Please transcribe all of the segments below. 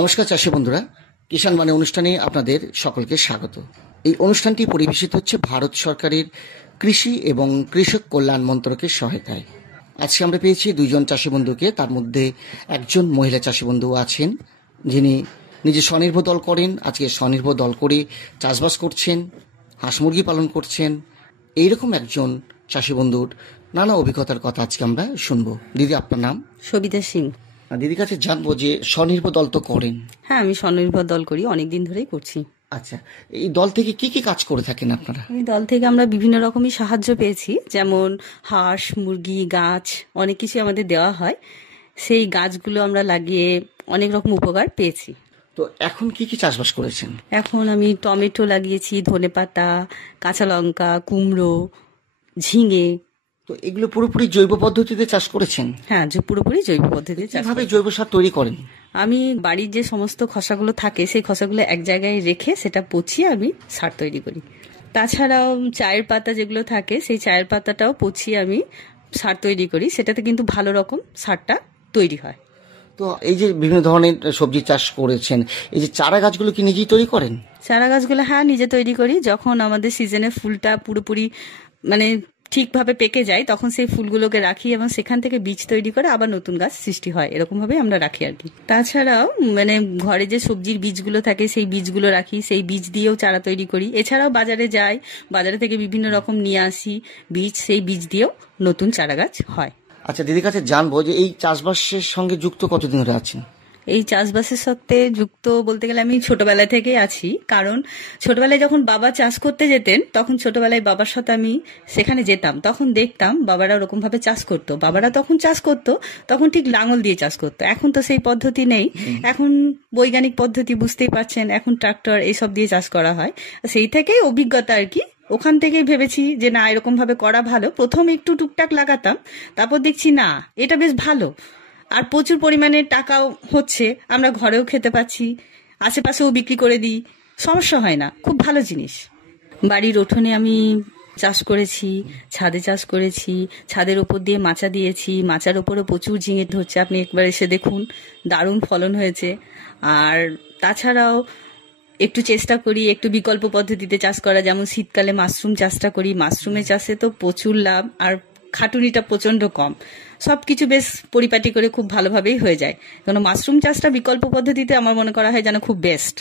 নমস্কার চাষী বন্ধুরা, কিষাণ বাণী অনুষ্ঠানে আপনাদের সকলকে স্বাগত। এই অনুষ্ঠানটি পরিবেশিত হচ্ছে ভারত সরকারের কৃষি এবং কৃষক কল্যাণ মন্ত্রকের সহায়তায়। আজকে আমরা পেয়েছি দুইজন চাষী বন্ধুকে, তার মধ্যে একজন মহিলা চাষী বন্ধু আছেন যিনি নিজে স্বনির্ভর দল করেন। আজকে স্বনির্ভর দল করে চাষবাস করছেন, হাঁস মুরগি পালন করছেন। এইরকম একজন চাষী বন্ধুর নানা অভিজ্ঞতার কথা আজকে আমরা শুনবো। দিদি, আপনার নাম? সবিতা সিং। দিদির কাছে জানবো যে স্বনির্ভর দল তো করেন। হ্যাঁ, আমি স্বনির্ভর দল করি, অনেকদিন ধরেই করছি। আচ্ছা, এই দল থেকে কি কি কাজ করে থাকেন আপনারা? এই দল থেকে আমরা বিভিন্ন রকমই সাহায্য পেয়েছি, যেমন হাঁস মুরগি গাছ অনেক কিছু আমাদের দেওয়া হয়। সেই গাছগুলো আমরা লাগিয়ে অনেক রকম উপকার পেয়েছি। তো এখন কি কি চাষবাস করেছেন? এখন আমি টমেটো লাগিয়েছি, ধনেপাতা, কাঁচা লঙ্কা, কুমড়ো, ঝিঙে। তো এগুলো পুরোপুরি জৈব পদ্ধতিতে চাষ করেছেন? হ্যাঁ, পুরোপুরি জৈব পদ্ধতিতে চাষ কিভাবে করি। জৈব সার তৈরি করেন? আমি বাড়ির যে সমস্ত খসাগুলো থাকে সেই খসাগুলো এক জায়গায় রেখে সেটা পচিয়ে আমি সার তৈরি করি। তাছাড়াও চায়ের পাতা যেগুলো থাকে সেই চায়ের পাতাটাও পচিয়ে আমি সার তৈরি করি, সেটাতে কিন্তু ভালো রকম সারটা তৈরি হয়। তো এই যে বিভিন্ন ধরনের সবজি চাষ করেছেন, এই যে চারা গাছগুলো কি নিজেই তৈরি করেন? চারা গাছগুলো হ্যাঁ নিজে তৈরি করি। যখন আমাদের সিজনে ফুলটা পুরোপুরি মানে ঠিকভাবে পেকে যায় তখন সেই ফুলগুলোকে রাখি এবং সেখান থেকে বীজ তৈরি করে আবার নতুন গাছ সৃষ্টি হয়, এরকম ভাবে আমরা রাখি আর কি। তাছাড়াও মানে ঘরে যে সবজির বীজগুলো থাকে সেই বীজগুলো রাখি, সেই বীজ দিয়েও চারা তৈরি করি। এছাড়াও বাজারে যাই, বাজারে থেকে বিভিন্ন রকম নিয়ে আসি বীজ, সেই বীজ দিয়েও নতুন চারা গাছ হয়। আচ্ছা, দিদির কাছে জানবো যে এই চাষবাসের সঙ্গে যুক্ত কতদিন ধরে আছেন? এই চাষবাসের সাথে যুক্ত বলতে গেলে আমি ছোটবেলা থেকেই আছি। কারণ ছোটবেলায় যখন বাবা চাষ করতে যেতেন তখন ছোটবেলায় বাবার সাথে আমি সেখানে যেতাম, তখন দেখতাম বাবারা ওরকম ভাবে চাষ করতো। বাবারা তখন চাষ করতো, তখন ঠিক লাঙল দিয়ে চাষ করতো। এখন তো সেই পদ্ধতি নেই, এখন বৈজ্ঞানিক পদ্ধতি, বুঝতেই পারছেন, এখন ট্রাক্টর এইসব দিয়ে চাষ করা হয়। সেই থেকেই অভিজ্ঞতা আর কি। ওখান থেকেই ভেবেছি যে না, এরকম ভাবে করা ভালো। প্রথম একটু টুকটাক লাগাতাম, তারপর দেখছি না এটা বেশ ভালো, আর প্রচুর পরিমাণে টাকাও হচ্ছে, আমরা ঘরেও খেতে পাচ্ছি, আশেপাশেও বিক্রি করে দিই, সমস্যা হয় না, খুব ভালো জিনিস। বাড়ির উঠোনে আমি চাষ করেছি, ছাদে চাষ করেছি, ছাদের ওপর দিয়ে মাচা দিয়েছি, মাচার ওপরে প্রচুর ঝিঙে ধরছে, আপনি একবার এসে দেখুন, দারুণ ফলন হয়েছে। আর তাছাড়াও একটু চেষ্টা করি একটু বিকল্প পদ্ধতিতে চাষ করা, যেমন শীতকালে মাশরুম চাষটা করি। মাশরুমের চাষে তো প্রচুর লাভ আর খাটুনিটা প্রচন্ড কম, সবকিছু বেশ পরিপাটি করে খুব ভালোভাবেই হয়ে যায়। কারণ মাশরুম চাষটা বিকল্প পদ্ধতিতে আমার মনে করা হয় যেন খুব বেস্ট।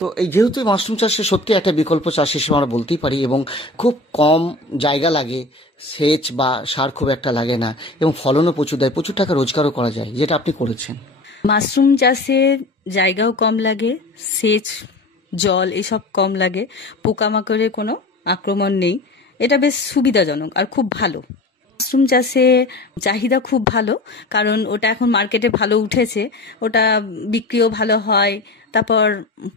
তো এই যেহেতু মাশরুম চাষে সত্যি একটা বিকল্প চাষ হিসেবে আমরা বলতেই পারি, এবং খুব কম জায়গা লাগে, সেচ বা সার খুব একটা লাগে না, এবং ফলনও প্রচুর দেয়, প্রচুর টাকা রোজগারও করা যায়, যেটা আপনি করেছেন। মাশরুম চাষে জায়গাও কম লাগে, সেচ জল এসব কম লাগে, পোকামাকড়ের কোনো আক্রমণ নেই, এটা বেশ সুবিধাজনক আর খুব ভালো। মাশরুম চাষে চাহিদা খুব ভালো, কারণ ওটা এখন মার্কেটে ভালো উঠেছে, ওটা বিক্রিও ভালো হয়, তারপর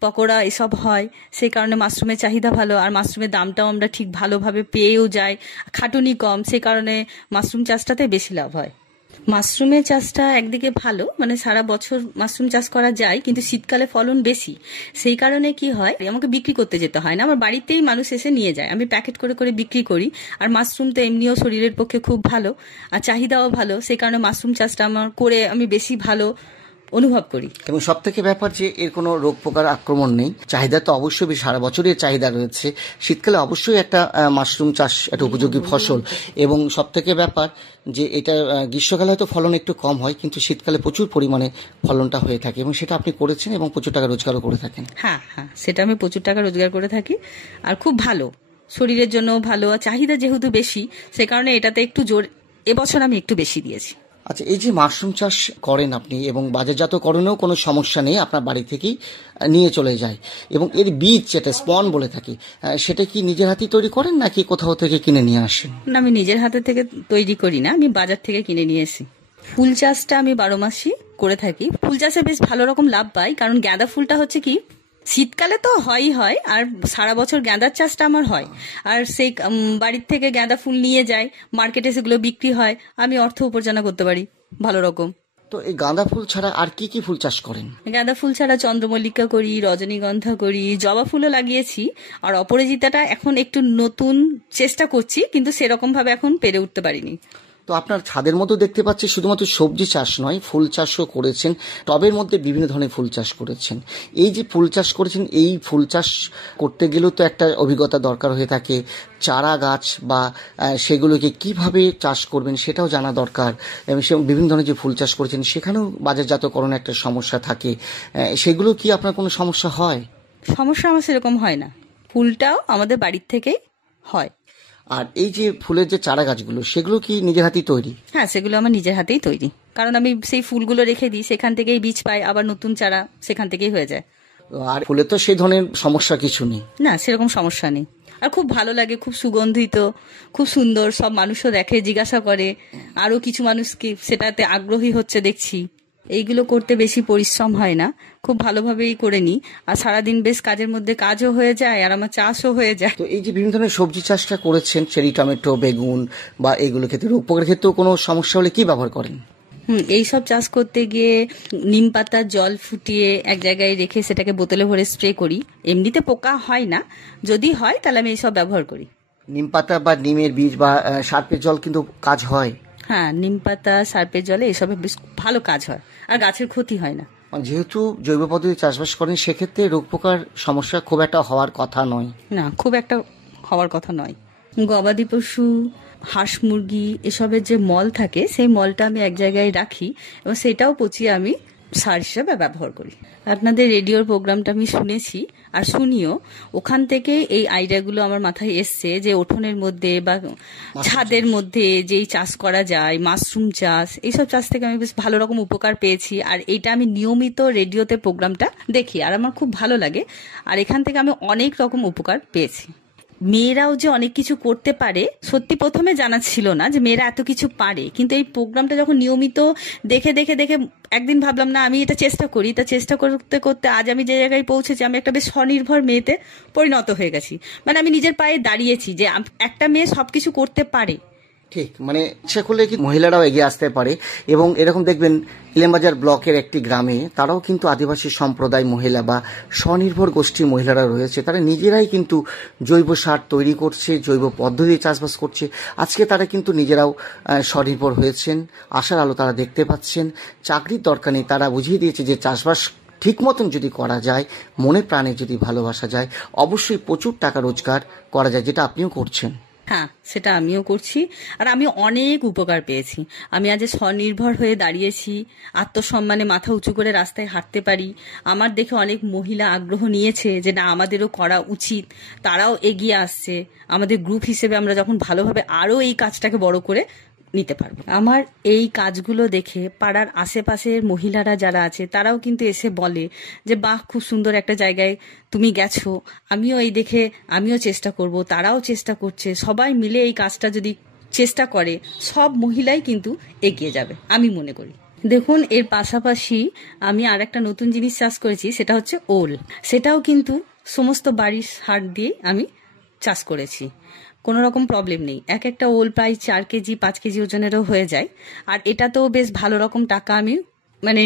পকোড়া এসব হয়, সেই কারণে মাশরুমের চাহিদা ভালো। আর মাশরুমের দামটাও আমরা ঠিক ভালোভাবে পেয়েও যাই, খাটুনি কম, সেই কারণে মাশরুম চাষটাতে বেশি লাভ হয়। মাশরুমের চাষটা একদিকে ভালো, মানে সারা বছর মাশরুম চাষ করা যায়, কিন্তু শীতকালে ফলন বেশি। সেই কারণে কি হয়, আমাকে বিক্রি করতে যেতে হয় না, আমার বাড়িতেই মানুষ এসে নিয়ে যায়, আমি প্যাকেট করে করে বিক্রি করি। আর মাশরুম তো এমনিও শরীরের পক্ষে খুব ভালো আর চাহিদাও ভালো, সেই কারণে মাশরুম চাষটা আমার করে আমি বেশি ভালো অনুভব করি। এবং সব থেকে ব্যাপার যে এর কোনো রোগ পোকার আক্রমণ নেই, চাহিদা তো অবশ্যই সারা বছরের চাহিদা রয়েছে, শীতকালে অবশ্যই একটা মাশরুম চাষ একটা উপযোগী ফসল। এবং সব থেকে ব্যাপার যে এটা গ্রীষ্মকালে হয়তো ফলন একটু কম হয়, কিন্তু শীতকালে প্রচুর পরিমাণে ফলনটা হয়ে থাকে, এবং সেটা আপনি করেছেন এবং প্রচুর টাকা রোজগারও করে থাকেন। হ্যাঁ হ্যাঁ, সেটা আমি প্রচুর টাকা রোজগার করে থাকি, আর খুব ভালো, শরীরের জন্য ভালো, আর চাহিদা যেহেতু বেশি সে কারণে এটাতে একটু জোর এবছর আমি একটু বেশি দিয়েছি। আচ্ছা, এই যে মাশরুম চাষ করেন আপনি এবং বাজারজাতকরণেও কোনো সমস্যা নেই, আপনার বাড়ি থেকেই নিয়ে চলে যায়, এবং এর বীজ যেটা স্পন বলে থাকি, সেটা কি নিজের হাতেই তৈরি করেন নাকি কোথাও থেকে কিনে নিয়ে আসেন? না, আমি নিজের হাতে থেকে তৈরি করি না, আমি বাজার থেকে কিনে নিয়ে আসি। ফুল চাষটা আমি 12 মাসই করে থাকি। ফুল চাষে বেশ ভালো রকম লাভ পাই, কারণ গাঁদা ফুলটা হচ্ছে কি শীতকালে তো হয়ই হয়, আর সারা বছর গাঁদার চাষটা আমার হয়। আর সেই বাড়ির থেকে গাঁদা ফুল নিয়ে যায়, মার্কেটে সেগুলো বিক্রি হয়, আমি অর্থ উপার্জন করতে পারি ভালো রকম। তো এই গাঁদা ফুল ছাড়া আর কি কি ফুল চাষ করেন? গাঁদা ফুল ছাড়া চন্দ্রমল্লিকা করি, রজনীগন্ধা করি, জবা ফুলও লাগিয়েছি। আর অপরাজিতাটা এখন একটু নতুন চেষ্টা করছি, কিন্তু সেরকম ভাবে এখন পেরে উঠতে পারিনি। তো আপনার ছাদের মধ্যে দেখতে পাচ্ছি শুধুমাত্র সবজি চাষ নয়, ফুল চাষও করেছেন, টবের মধ্যে বিভিন্ন ধরনের ফুল চাষ করেছেন। এই যে ফুল চাষ করেছেন, এই ফুল চাষ করতে গেলেও তো একটা অভিজ্ঞতা দরকার হয়ে থাকে, চারা গাছ বা সেগুলোকে কিভাবে চাষ করবেন সেটাও জানা দরকার, এবং বিভিন্ন ধরনের যে ফুল চাষ করেছেন সেখানেও বাজারজাতকরণ একটা সমস্যা থাকে, সেগুলো কি আপনার কোনো সমস্যা হয়? সমস্যা আমার সেরকম হয় না, ফুলটাও আমাদের বাড়ির থেকেই হয়। আর এই যে ফুলের যে চারা গাছগুলো সেগুলো কি নিজের হাতেই তৈরি? হ্যাঁ, সেগুলো আমার নিজের হাতেই তৈরি, কারণ আমি সেই ফুলগুলো রেখে দিই, সেখান থেকেই বীজ পাই, আবার নতুন চারা সেখান থেকেই হয়ে যায়। আর ফুলে তো সেই ধরনের সমস্যা কিছু নেই? না, সেরকম সমস্যা নেই। আর খুব ভালো লাগে, খুব সুগন্ধিত, খুব সুন্দর, সব মানুষও দেখে, জিজ্ঞাসা করে, আরো কিছু মানুষ কি সেটাতে আগ্রহী হচ্ছে দেখছি। এইগুলো করতে বেশি পরিশ্রম হয় না, খুব ভালোভাবেই করে নিই, আর সারাদিন বেশ কাজের মধ্যে কাজও হয়ে যায় আর আমার চাষও হয়ে যায়। তো এই যে বিভিন্ন ধরনের সবজি চাষটা করেছেন, চেরি টমেটো, বেগুন বা এগুলো ক্ষেত্রে, উপকারের ক্ষেত্রেও কোনো সমস্যা হলে কি ব্যবহার করেন? এইসব চাষ করতে গিয়ে নিম পাতার জল ফুটিয়ে এক জায়গায় রেখে সেটাকে বোতলে ভরে স্প্রে করি। এমনিতে পোকা হয় না, যদি হয় তাহলে আমি এইসব ব্যবহার করি। নিম পাতা বা নিমের বীজ বা সার্পের জল কিন্তু কাজ হয়? হ্যাঁ, নিম পাতা, সার্পের জলে এসবে বেশ ভালো কাজ হয়, আর গাছের ক্ষতি হয় না। যেহেতু জৈব পদ্ধতি চাষবাস করেন, সেক্ষেত্রে রোগ পোকার সমস্যা খুব একটা হওয়ার কথা নয়। না, খুব একটা হওয়ার কথা নয়। গবাদি পশু, হাঁস মুরগি এসবের যে মল থাকে, সেই মলটা আমি এক জায়গায় রাখি এবং সেটাও পচিয়ে আমি সার হিসেবে ব্যবহার করি। আপনাদের রেডিওর প্রোগ্রামটা আমি শুনেছি আর শুনিও, ওখান থেকে এই আইডিয়াগুলো আমার মাথায় এসছে যে উঠোনের মধ্যে বা ছাদের মধ্যে যেই চাষ করা যায়, মাশরুম চাষ, এইসব চাষ থেকে আমি বেশ ভালো রকম উপকার পেয়েছি। আর এইটা আমি নিয়মিত রেডিওতে প্রোগ্রামটা দেখি আর আমার খুব ভালো লাগে, আর এখান থেকে আমি অনেক রকম উপকার পেয়েছি। মেয়েরাও যে অনেক কিছু করতে পারে, সত্যি প্রথমে জানা ছিল না যে মেয়েরা এত কিছু পারে, কিন্তু এই প্রোগ্রামটা যখন নিয়মিত দেখে দেখে দেখে একদিন ভাবলাম না আমি এটা চেষ্টা করি, তা চেষ্টা করতে করতে আজ আমি যে জায়গায় পৌঁছেছি, আমি একটা বেশ স্বনির্ভর মেয়েতে পরিণত হয়ে গেছি। মানে আমি নিজের পায়ে দাঁড়িয়েছি যে একটা মেয়ে সবকিছু করতে পারে। ঠিক, মানে ইচ্ছা করলে কি মহিলারাও এগিয়ে আসতে পারে। এবং এরকম দেখবেন ইলামবাজার ব্লকের একটি গ্রামে, তারাও কিন্তু আদিবাসী সম্প্রদায় মহিলা বা স্বনির্ভর গোষ্ঠীর মহিলারা রয়েছে, তারা নিজেরাই কিন্তু জৈব সার তৈরি করছে, জৈব পদ্ধতি চাষবাস করছে। আজকে তারা কিন্তু নিজেরাও স্বনির্ভর হয়েছেন, আশার আলো তারা দেখতে পাচ্ছেন। চাকরির দরকার নেই, তারা বুঝিয়ে দিয়েছে যে চাষবাস ঠিক মতন যদি করা যায়, মনে প্রাণে যদি ভালোবাসা যায়, অবশ্যই প্রচুর টাকা রোজগার করা যায়, যেটা আপনিও করছেন। হ্যাঁ, সেটা আমিও করছি, আর আমি অনেক উপকার পেয়েছি। আমি আজ স্বনির্ভর হয়ে দাঁড়িয়েছি, আত্মসম্মানে মাথা উঁচু করে রাস্তায় হাঁটতে পারি। আমার দেখে অনেক মহিলা আগ্রহ নিয়েছে যে না, আমাদেরও করা উচিত, তারাও এগিয়ে আসছে। আমাদের গ্রুপ হিসেবে আমরা যখন ভালোভাবে আরও এই কাজটাকে বড় করে নিতে পারবো। আমার এই কাজগুলো দেখে পাড়ার আশেপাশের মহিলারা যারা আছে তারাও কিন্তু এসে বলে যে বাহ, খুব সুন্দর একটা জায়গায় তুমি গেছো, আমিও এই দেখে আমিও চেষ্টা করব। তারাও চেষ্টা করছে, সবাই মিলে এই কাজটা যদি চেষ্টা করে, সব মহিলাই কিন্তু এগিয়ে যাবে আমি মনে করি। দেখুন, এর পাশাপাশি আমি আর একটা নতুন জিনিস চাষ করেছি, সেটা হচ্ছে ওল। সেটাও কিন্তু সমস্ত বাড়ির সার দিয়ে আমি চাষ করেছি, কোনো রকম প্রবলেম নেই। এক একটা ওল প্রায় 4 কেজি 5 কেজি ওজনেরও হয়ে যায়, আর এটাতেও বেশ ভালো রকম টাকা আমি মানে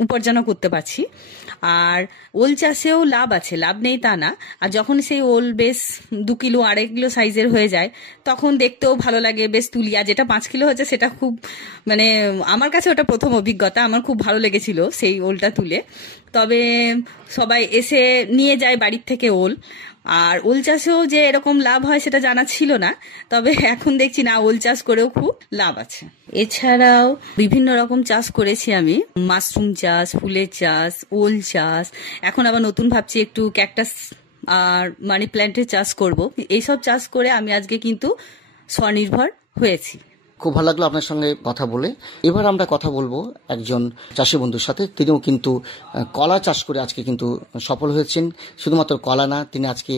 উপার্জনও করতে পারছি। আর ওল চাষেও লাভ আছে, লাভ নেই তা না। আর যখন সেই ওল বেশ 2 কিলো 2.5 কিলো সাইজের হয়ে যায়, তখন দেখতেও ভালো লাগে, বেশ তুলি। আর যেটা 5 কিলো হচ্ছে সেটা খুব মানে আমার কাছে ওটা প্রথম অভিজ্ঞতা, আমার খুব ভালো লেগেছিল সেই ওলটা তুলে। তবে সবাই এসে নিয়ে যায় বাড়ির থেকে ওল। আর ওল চাষেও যে এরকম লাভ হয় সেটা জানা ছিল না, তবে এখন দেখছি না, ওল চাষ করেও খুব লাভ আছে। এছাড়াও বিভিন্ন রকম চাষ করেছি আমি, মাশরুম চাষ, ফুলের চাষ, ওল চাষ। এখন আবার নতুন ভাবছি একটু ক্যাকটাস আর মানি প্ল্যান্টের চাষ করব। এইসব চাষ করে আমি আজকে কিন্তু স্বনির্ভর হয়েছি। খুব ভালো লাগলো আপনার সঙ্গে কথা বলে। এবার আমরা কথা বলবো একজন চাষি বন্ধুর সাথে। তিনিও কিন্তু কলা চাষ করে আজকে কিন্তু সফল হয়েছেন। শুধুমাত্র কলা না, তিনি আজকে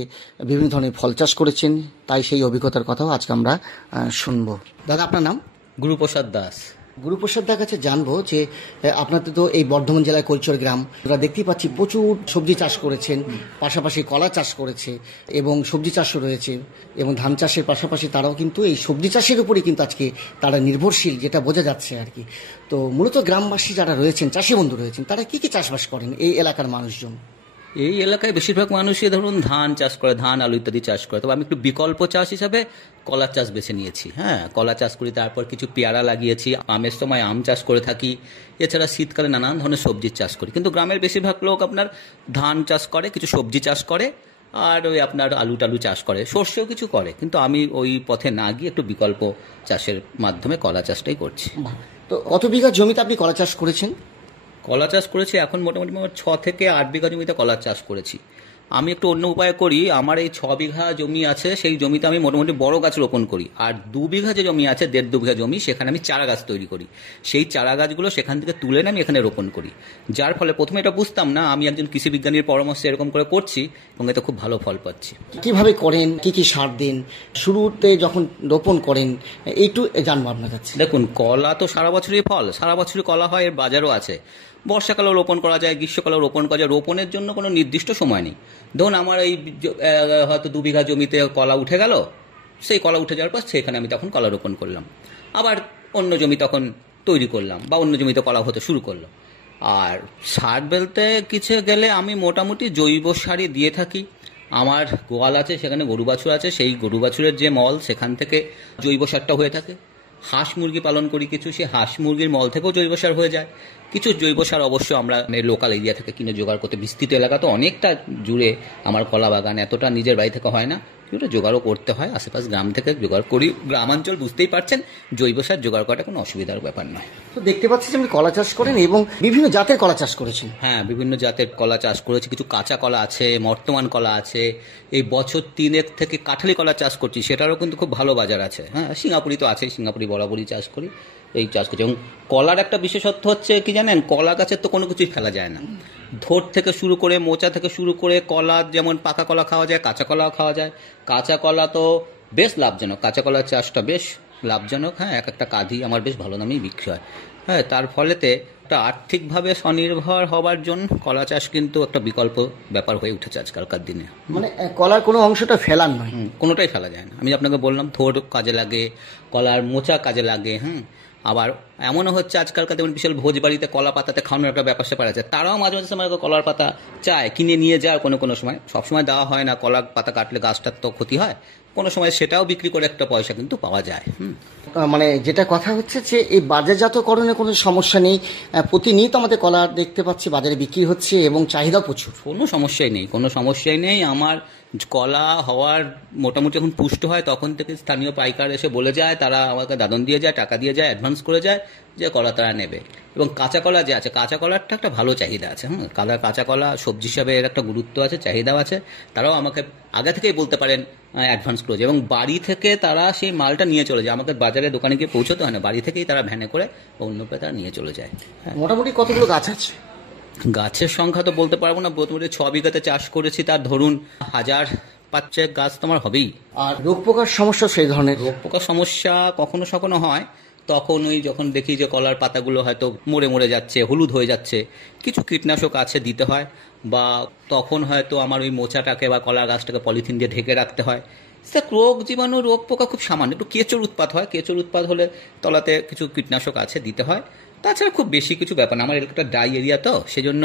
বিভিন্ন ধরনের ফল চাষ করেছেন, তাই সেই অভিজ্ঞতার কথাও আজকে আমরা শুনবো। দাদা, আপনার নাম? গুরুপ্রসাদ দাস। গুরুপ্রসাদ দার কাছে জানবো যে আপনাদের তো এই বর্ধমান জেলায় কৈচর গ্রাম, আমরা দেখতেই পাচ্ছি প্রচুর সবজি চাষ করেছেন, পাশাপাশি কলা চাষ করেছে এবং সবজি চাষও রয়েছে, এবং ধান চাষের পাশাপাশি তারাও কিন্তু এই সবজি চাষের উপরেই কিন্তু আজকে তারা নির্ভরশীল, যেটা বোঝা যাচ্ছে আর কি। তো মূলত গ্রামবাসী যারা রয়েছেন, চাষি বন্ধু রয়েছেন, তারা কি কি চাষবাস করেন এই এলাকার মানুষজন? এই এলাকায় বেশিরভাগ মানুষই ধরুন ধান চাষ করে, ধান আলু ইত্যাদি চাষ করে। তবে আমি একটু বিকল্প চাষ হিসাবে কলার চাষ বেছে নিয়েছি। হ্যাঁ, কলা চাষ করি, তারপর কিছু পেয়ারা লাগিয়েছি, আমের সময় আম চাষ করে থাকি, এছাড়া শীতকালে নানান ধরনের সবজির চাষ করি। কিন্তু গ্রামের বেশিরভাগ লোক আপনার ধান চাষ করে, কিছু সবজি চাষ করে, আর ওই আপনার আলু টালু চাষ করে, সর্ষেও কিছু করে। কিন্তু আমি ওই পথে না গিয়ে একটু বিকল্প চাষের মাধ্যমে কলা চাষটাই করছি। তো কত বিঘা জমিতে আপনি কলা চাষ করেছেন? কলা চাষ করেছি এখন মোটামুটি 6 থেকে 8 বিঘা জমিতে কলার চাষ করেছি। আমি একটু অন্য উপায় করি, আমার এই 6 বিঘা জমি আছে, সেই জমিতে আমি মোটামুটি বড় গাছ রোপণ করি। আর 2 বিঘা যে জমি আছে, 1.5-2 বিঘা জমি, সেখানে আমি চারা গাছ তৈরি করি। সেই চারা গাছগুলো সেখান থেকে তুলে নিয়ে আমি এখানে রোপণ করি। যার ফলে প্রথমে এটা বুঝতাম না, আমি একজন কৃষি বিজ্ঞানীর পরামর্শে এরকম করে করছি এবং এতে খুব ভালো ফল পাচ্ছি। কিভাবে করেন, কি কি সার দেন, শুরুতে যখন রোপণ করেন, একটু জানবো আপনার কাছে। দেখুন, কলা তো সারা বছরই ফল, সারা বছরই কলা হয়, এর বাজারও আছে। বর্ষাকালেও রোপণ করা যায়, গ্রীষ্মকালেও রোপণ করা যায়। রোপণের জন্য কোনো নির্দিষ্ট সময় নেই। ধরুন আমার এই হয়তো 2 বিঘা জমিতে কলা উঠে গেল, সেই কলা উঠে যাওয়ার পর সেখানে আমি তখন কলা রোপণ করলাম। আবার অন্য জমি তখন তৈরি করলাম, বা অন্য জমিতে কলা হতে শুরু করলো। আর সার বলতে কিছু গেলে আমি মোটামুটি জৈব সারই দিয়ে থাকি। আমার গোয়াল আছে, সেখানে গরু বাছুর আছে, সেই গরু বাছুরের যে মল সেখান থেকে জৈব সারটা হয়ে থাকে। হাঁস মুরগি পালন করি কিছু, সেই হাঁস মুরগির মল থেকেও জৈব সার হয়ে যায়। কিছু জৈব সার অবশ্য আমরা লোকাল এরিয়া থেকে কিনে জোগাড় করতে, বিস্তৃত এলাকা তো অনেকটা জুড়ে আমার কলা বাগান, এতটা নিজের বাড়ি থেকে হয় না, কিছুটা জোগাড়ও করতে হয়, আশেপাশ গ্রাম থেকে জোগাড় করি। গ্রামাঞ্চল বুঝতেই পারছেন, জৈব সার জোগাড় করাটা কোনো অসুবিধার ব্যাপার নয়। তো দেখতে পাচ্ছি যে আপনি কলা চাষ করেন এবং বিভিন্ন জাতের কলা চাষ করেছেন। হ্যাঁ, বিভিন্ন জাতের কলা চাষ করেছি। কিছু কাঁচা কলা আছে, বর্তমান কলা আছে। এই বছর 3 থেকে কাঁঠালি কলা চাষ করছি, সেটারও কিন্তু খুব ভালো বাজার আছে। হ্যাঁ, সিঙ্গাপুরি তো আছে, সিঙ্গাপুরি বরাবরই চাষ করি, এই চাষ করছি। এবং কলার একটা বিশেষত্ব হচ্ছে কি জানেন, কলা গাছের তো কোনো কিছুই ফেলা যায় না। ধর থেকে শুরু করে, মোচা থেকে শুরু করে, কলা যেমন পাকা কলা খাওয়া যায়, কাঁচা কলাও খাওয়া যায়। কাঁচা কলা তো বেশ লাভজনক, কাঁচা কলার চাষটা বেশ লাভজনক। হ্যাঁ, এক একটা কাঁধি আমার বেশ ভালো দামেই বিক্রি হয়। হ্যাঁ, তার ফলেতে একটা আর্থিকভাবে স্বনির্ভর হওয়ার জন্য কলা চাষ কিন্তু একটা বিকল্প ব্যাপার হয়ে উঠেছে আজকালকার দিনে। মানে কলার কোনো অংশটা ফেলার নয়। কোনোটাই ফেলা যায় না। আমি আপনাকে বললাম, থোড় কাজে লাগে, কলার মোচা কাজে লাগে। আবার এমনও হচ্ছে আজকালকার যেমন বিশাল ভোজ বাড়িতে কলা পাতাতে খাওয়ানোর একটা ব্যাপার স্যাপার আছে, তারাও মাঝে মাঝে সময় কলার পাতা চায়, কিনে নিয়ে যায় কোনো সময়। সবসময় দেওয়া হয় না, কলার পাতা কাটলে গাছটার তো ক্ষতি হয়, কোনো সময় সেটাও বিক্রি করে একটা পয়সা কিন্তু পাওয়া যায়। মানে যেটা কথা হচ্ছে যে এই বাজারজাতকরণে কোনো সমস্যা নেই, প্রতিনিয়ত আমাদের কলা দেখতে পাচ্ছি বাজারে বিক্রি হচ্ছে এবং চাহিদা প্রচুর। কোনো সমস্যাই নেই। আমার কলা হওয়ার মোটামুটি যখন পুষ্ট হয় তখন থেকে স্থানীয় পাইকার এসে বলে যায়, তারা আমাকে দাদন দিয়ে যায়, টাকা দিয়ে যায়, অ্যাডভান্স করে যায় যে কলা তারা নেবে। এবং কাঁচা কলা যে আছে, কাঁচা কলারটা একটা ভালো চাহিদা আছে। কাঁচা কলা সবজি হিসাবে এর একটা গুরুত্ব আছে, চাহিদাও আছে। তারাও আমাকে আগে থেকেই বলতে পারেন অ্যাডভান্স করে যায়, এবং বাড়ি থেকে তারা সেই মালটা নিয়ে চলে যায়। আমাকে বাজারে দোকানে গিয়ে পৌঁছতে হয় না, বাড়ি থেকেই তারা ভ্যানে করে অন্য তারা নিয়ে চলে যায়। মোটামুটি কতগুলো গাছ আছে? গাছের সংখ্যা তো বলতে পারবো না, মোটামুটি 6 বিঘাতে চাষ করেছি, তার ধরুন 1000-500 গাছ তো আমার হবেই। আর রোগ পোকার সমস্যা সেই ধরনের? রোগ পোকার সমস্যা কখনো সখনো হয়, তখন ওই যখন দেখি যে কলার পাতাগুলো হয়তো মরে যাচ্ছে, হলুদ হয়ে যাচ্ছে, কিছু কীটনাশক আছে দিতে হয়, বা তখন হয়তো আমার ওই মোচাটাকে বা কলার গাছটাকে পলিথিন দিয়ে ঢেকে রাখতে হয়। রোগ জীবাণু, রোগ পোকা খুব সামান্য, একটু কেঁচোর উৎপাত হয়, কেঁচোর উৎপাত হলে তলাতে কিছু কীটনাশক আছে দিতে হয়। তাছাড়া খুব বেশি কিছু ব্যাপার না, আমার এলাকাটা ড্রাই এরিয়া তো, সেজন্য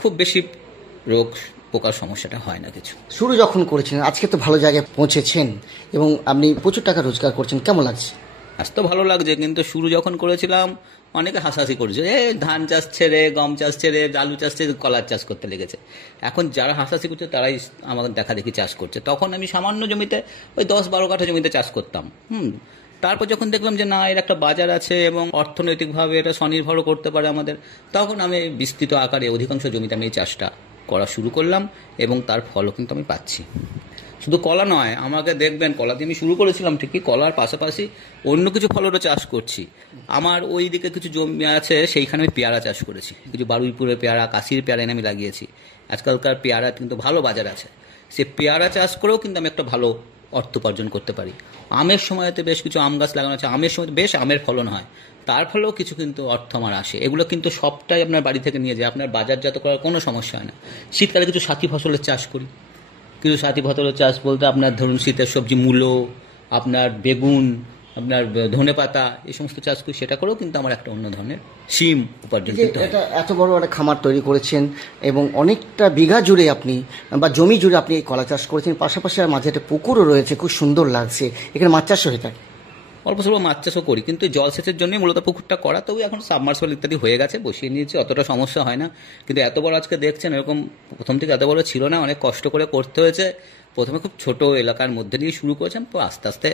খুব বেশি রোগ পোকার সমস্যাটা হয় না কিছু। শুরু যখন করেছেন, আজকে তো ভালো জায়গায় পৌঁছেছেন এবং আপনি প্রচুর টাকা রোজগার করছেন, কেমন লাগছে? আজ তো ভালো লাগছে, কিন্তু শুরু যখন করেছিলাম অনেকে হাসাহাসি করেছে, ধান চাষ ছেড়ে, গম চাষ ছেড়ে, আলু চাষ ছেড়ে কলার চাষ করতে লেগেছে। এখন যারা হাসাহাসি করছে তারাই আমাদের দেখা দেখি চাষ করছে। তখন আমি সামান্য জমিতে ওই 10-12 কাঠা জমিতে চাষ করতাম। তারপর যখন দেখলাম যে না, এর একটা বাজার আছে এবং অর্থনৈতিকভাবে এটা স্বনির্ভরও করতে পারে আমাদের, তখন আমি বিস্তৃত আকারে অধিকাংশ জমিতে আমি এই চাষটা করা শুরু করলাম এবং তার ফলও কিন্তু আমি পাচ্ছি। শুধু কলা নয়, আমাকে দেখবেন কলা দিয়ে আমি শুরু করেছিলাম ঠিকই, কলার পাশাপাশি অন্য কিছু ফলেরও চাষ করছি। আমার ওই দিকে কিছু জমি আছে, সেইখানে আমি পেয়ারা চাষ করেছি, কিছু বারুইপুরের পেয়ারা, কাশির পেয়ারা এনে আমি লাগিয়েছি। আজকালকার পেয়ারা কিন্তু ভালো বাজার আছে, সে পেয়ারা চাষ করেও কিন্তু আমি একটা ভালো অর্থ উপার্জন করতে পারি। আমের সময়তে বেশ কিছু আম গাছ লাগানো আছে, আমের সময় বেশ আমের ফলন হয়, তার ফলেও কিছু কিন্তু অর্থ আমার আসে। এগুলো কিন্তু সবটাই আপনার বাড়ি থেকে নিয়ে যায়, আপনার বাজারজাত করার কোনো সমস্যা হয় না। শীতকালে কিছু সাথী ফসলের চাষ করি, কিছু সাথী ফসলের চাষ বলতে আপনার ধরুন শীতের সবজি মূলো, আপনার বেগুন, আপনার ধনে পাতা এই সমস্ত চাষ করি, সেটা করেও কিন্তু আমার একটা অন্য ধরনের শিম উপার্জন যে করতে হয়। এটা এত বড় একটা খামার তৈরি করেছেন এবং অনেকটা বিঘা জুড়ে আপনি বা জমি জুড়ে আপনি এই কলা চাষ করেছেন, পাশাপাশি আর মাঝে একটা পুকুরও রয়েছে, খুব সুন্দর লাগছে, এখানে মাছ চাষ হয়ে থাকে। অল্প স্বল্প মাছ চাষও করি, কিন্তু জলসেচের জন্যই মূলত পুকুরটা করা। তবু এখন সাবমার্সিবল ইত্যাদি হয়ে গেছে, বসিয়ে নিয়েছি, অতটা সমস্যা হয় না। কিন্তু এত বড় আজকে দেখছেন, এরকম প্রথম থেকে এত বড় ছিল না, অনেক কষ্ট করে করতে হয়েছে। প্রথমে খুব ছোট এলাকার মধ্যে দিয়ে শুরু করেছিলাম, তো আস্তে আস্তে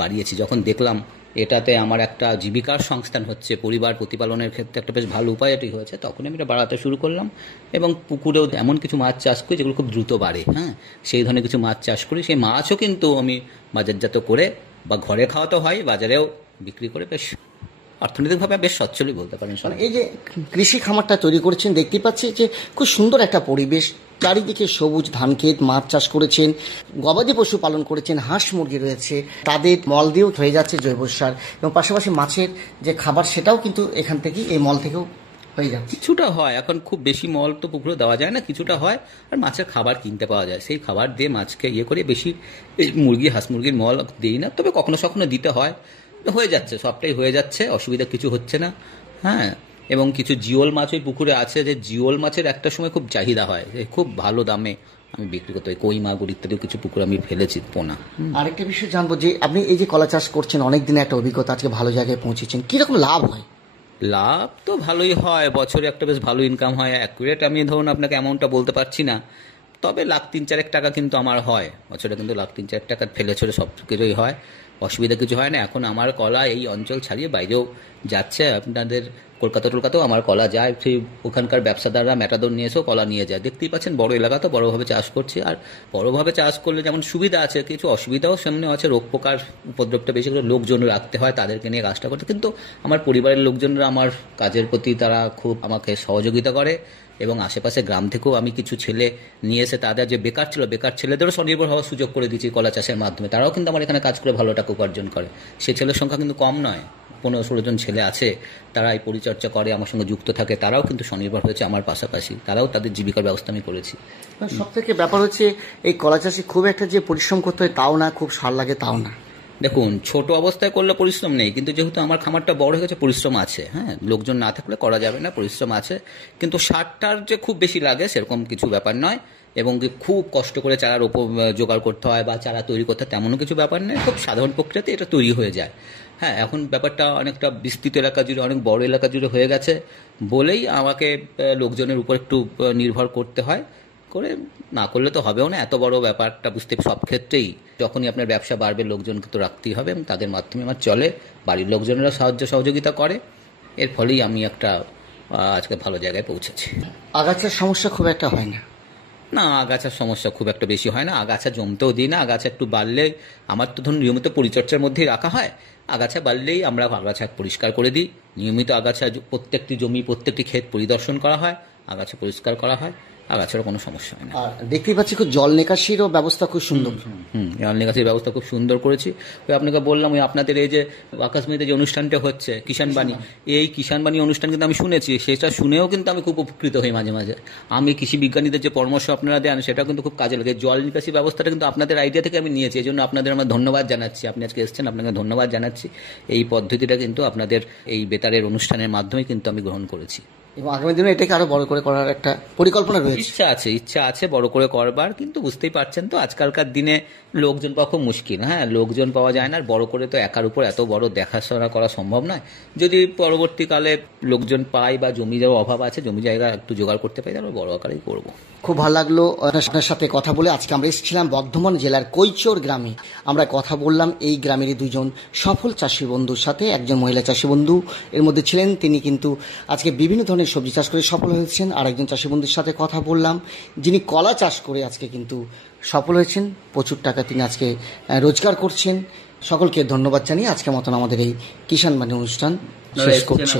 বাড়িয়েছি। যখন দেখলাম এটাতে আমার একটা জীবিকার সংস্থান হচ্ছে, পরিবার প্রতিপালনের ক্ষেত্রে একটা বেশ ভালো উপায় এটি হয়েছে, তখন আমি এটা বাড়াতে শুরু করলাম। এবং পুকুরেও এমন কিছু মাছ চাষ করি যেগুলো খুব দ্রুত বাড়ে, হ্যাঁ, সেই ধরনের কিছু মাছ চাষ করি। সেই মাছও কিন্তু আমি বাজারজাত করে বা ঘরে খাওয়া তো হয়, বাজারেও বিক্রি করে বেশ অর্থনৈতিকভাবে বেশ সচ্ছলই বলতে পারেন সবাই। এই যে কৃষি খামারটা তৈরি করেছেন, দেখতে পাচ্ছি যে খুব সুন্দর একটা পরিবেশ, চারিদিকে সবুজ ধান ক্ষেত, মাছ চাষ করেছেন, গবাদি পশু পালন করেছেন, হাঁস মুরগি রয়েছে, তাদের মল দিয়েও হয়ে যাচ্ছে জৈব সার, এবং পাশাপাশি মাছের যে খাবার সেটাও কিন্তু এখান থেকেই, এই মল থেকেও হয়ে যাচ্ছে। কিছুটা হয়, এখন খুব বেশি মল তো পুকুরে দেওয়া যায় না, কিছুটা হয়। আর মাছের খাবার কিনতে পাওয়া যায়, সেই খাবার দিয়ে মাছকে ইয়ে করে, বেশি এই মুরগি হাঁস মুরগির মল দিই না, তবে কখনো কখনো দিতে হয়। হয়ে যাচ্ছে, সবটাই হয়ে যাচ্ছে, অসুবিধা কিছু হচ্ছে না। হ্যাঁ, এবং কিছু জিওল মাছ ওই পুকুরে আছে, যে জিওল মাছের একটা সময় খুব চাহিদা হয়, যে খুব ভালো দামে আমি বিক্রি করতে হয়। কই মাগুর ইত্যাদি কিছু পুকুরে আমি ফেলেছি পোনা। আরেকটা বিষয় জানবো, যে আপনি এই যে কলা চাষ করছেন, অনেক দিনের একটা অভিজ্ঞতা, আজকে ভালো জায়গায় পৌঁছেছেন, কিরকম লাভ হয়? লাভ তো ভালোই হয়, বছরে একটা বেশ ভালো ইনকাম হয়। অ্যাকুরেট আমি ধরুন আপনাকে অ্যামাউন্টটা বলতে পারছি না, তবে লাখ 3-4 টাকা কিন্তু আমার হয় বছরে, কিন্তু লাখ 3-4 টাকা ফেলে ছেড়ে সব কিছুই হয়, অসুবিধা কিছু হয় না। এখন আমার কলা এই অঞ্চল ছাড়িয়ে বাইরেও যাচ্ছে, আপনাদের কলকাতাতেও আমার কলা যায়, সেই ওখানকার ব্যবসাদাররা ম্যাটাদোর নিয়ে এসেও কলা নিয়ে যায়। দেখতেই পাচ্ছেন বড় এলাকা তো, বড়োভাবে চাষ করছি। আর বড়োভাবে চাষ করলে যেমন সুবিধা আছে, কিছু অসুবিধাও সামনে আছে। রোগ পোকার উপদ্রবটা বেশি করে লোকজন রাখতে হয়, তাদেরকে নিয়ে কাজটা করতে। কিন্তু আমার পরিবারের লোকজনরা আমার কাজের প্রতি তারা খুব আমাকে সহযোগিতা করে, এবং আশেপাশে গ্রাম থেকেও আমি কিছু ছেলে নিয়ে এসে তাদের যে বেকার ছিল, বেকার ছেলেদেরও স্বনির্ভর হওয়ার সুযোগ করে দিচ্ছি কলা চাষের মাধ্যমে। তারাও কিন্তু আমার এখানে কাজ করে ভালো টাকা উপার্জন করে। সেই ছেলের সংখ্যা কিন্তু কম নয়, 15-16 জন ছেলে আছে, তারা এই পরিচর্যা করে, আমার সঙ্গে যুক্ত থাকে, তারাও কিন্তু স্বনির্ভর হয়েছে আমার পাশাপাশি, তারাও তাদের জীবিকার ব্যবস্থা আমি করেছি। সব থেকে ব্যাপার হচ্ছে, এই কলা চাষে খুব একটা যে পরিশ্রম করতে হয় তাও না, খুব সার লাগে তাও না। দেখুন, ছোট অবস্থায় করলে পরিশ্রম নেই, কিন্তু যেহেতু আমার খামারটা বড় হয়ে গেছে, পরিশ্রম আছে। হ্যাঁ, লোকজন না থাকলে করা যাবে না, পরিশ্রম আছে। কিন্তু সারটার যে খুব বেশি লাগে সেরকম কিছু ব্যাপার নয়, এবং খুব কষ্ট করে চারার জোগাড় করতে হয় বা চারা তৈরি করতে হয় তেমনও কিছু ব্যাপার নেই, খুব সাধারণ প্রক্রিয়াতে এটা তৈরি হয়ে যায়। হ্যাঁ, এখন ব্যাপারটা অনেকটা বিস্তৃত এলাকা জুড়ে, অনেক বড় এলাকা জুড়ে হয়ে গেছে বলেই আমাকে লোকজনের উপর একটু নির্ভর করতে হয়, করে না করলে তো হবেও না। এত বড় ব্যাপারটা বুঝতে সব ক্ষেত্রেই যখনই আপনার ব্যবসা বাড়বে, লোকজনকে তো রাখতেই হবে, এবং তাদের মাধ্যমে আমার চলে, বাড়ির লোকজনেরা সহযোগিতা করে, এর ফলেই আমি একটা আজকে ভালো জায়গায় পৌঁছেছি। আগাছার সমস্যা খুব একটা হয় না? না, আগাছার সমস্যা খুব একটা বেশি হয় না, আগাছা জমতেও দিই না। আগাছা একটু বাড়লে, আমার তো ধরুন নিয়মিত পরিচর্যার মধ্যেই রাখা হয়, আগাছা বাড়লেই আমরা আগাছা পরিষ্কার করে দিই। নিয়মিত আগাছা প্রত্যেকটি জমি, প্রত্যেকটি ক্ষেত পরিদর্শন করা হয়, আগাছা পরিষ্কার করা হয়, আগাছারও কোনো সমস্যা হয় না। আর দেখতেই পাচ্ছি খুব জল নিকাশিরও ব্যবস্থা খুব সুন্দর। জল নিকাশির ব্যবস্থা খুব সুন্দর করেছি। ওই আপনাকে বললাম, ওই আপনাদের এই যে আকাশবাণীতে যে অনুষ্ঠানটা হচ্ছে কিষাণবাণী, এই কিষাণবাণী অনুষ্ঠান কিন্তু আমি শুনেছি, সেটা শুনেও কিন্তু আমি খুব উপকৃত হই মাঝে মাঝে। আমি কৃষি বিজ্ঞানীদের যে পরামর্শ আপনারা দেন, সেটাও কিন্তু খুব কাজে লাগে। জল নিকাশি ব্যবস্থাটা কিন্তু আপনাদের আইডিয়া থেকে আমি নিয়েছি, এই জন্য আপনাদের আমরা ধন্যবাদ জানাচ্ছি। আপনি আজকে এসেছেন, আপনাকে ধন্যবাদ জানাচ্ছি। এই পদ্ধতিটা কিন্তু আপনাদের এই বেতারের অনুষ্ঠানের মাধ্যমে কিন্তু আমি গ্রহণ করেছি, এবং আগামী দিনে এটাকে আরো বড় করে করার একটা পরিকল্পনা রয়েছে। ইচ্ছা আছে বড় করে করবার, কিন্তু বুঝতেই পারছেন তো আজকালকার দিনে লোকজন পাওয়া খুব মুশকিল। হ্যাঁ, লোকজন পাওয়া যায় না, আর বড় করে তো একার উপর এত বড় দেখাশোনা করা সম্ভব নয়। যদি পরবর্তীকালে লোকজন পাই বা জমি যাওয়ার অভাব আছে, জমি জায়গা একটু জোগাড় করতে পারি, তাহলে বড় আকারেই করবো। খুব ভালো লাগলো আপনার সাথে কথা বলে। আজকে আমরা এসেছিলাম বর্ধমান জেলার কৈচর গ্রামে। আমরা কথা বললাম এই গ্রামেরই দুজন সফল চাষি বন্ধুর সাথে। একজন মহিলা চাষি বন্ধু এর মধ্যে ছিলেন, তিনি কিন্তু আজকে বিভিন্ন ধরনের সবজি চাষ করে সফল হয়েছেন। আর একজন চাষি বন্ধুর সাথে কথা বললাম, যিনি কলা চাষ করে আজকে কিন্তু সফল হয়েছেন, প্রচুর টাকা তিনি আজকে রোজগার করছেন। সকলকে ধন্যবাদ জানিয়ে আজকের মতন আমাদের এই কিষাণবাণী অনুষ্ঠান শেষ করছি।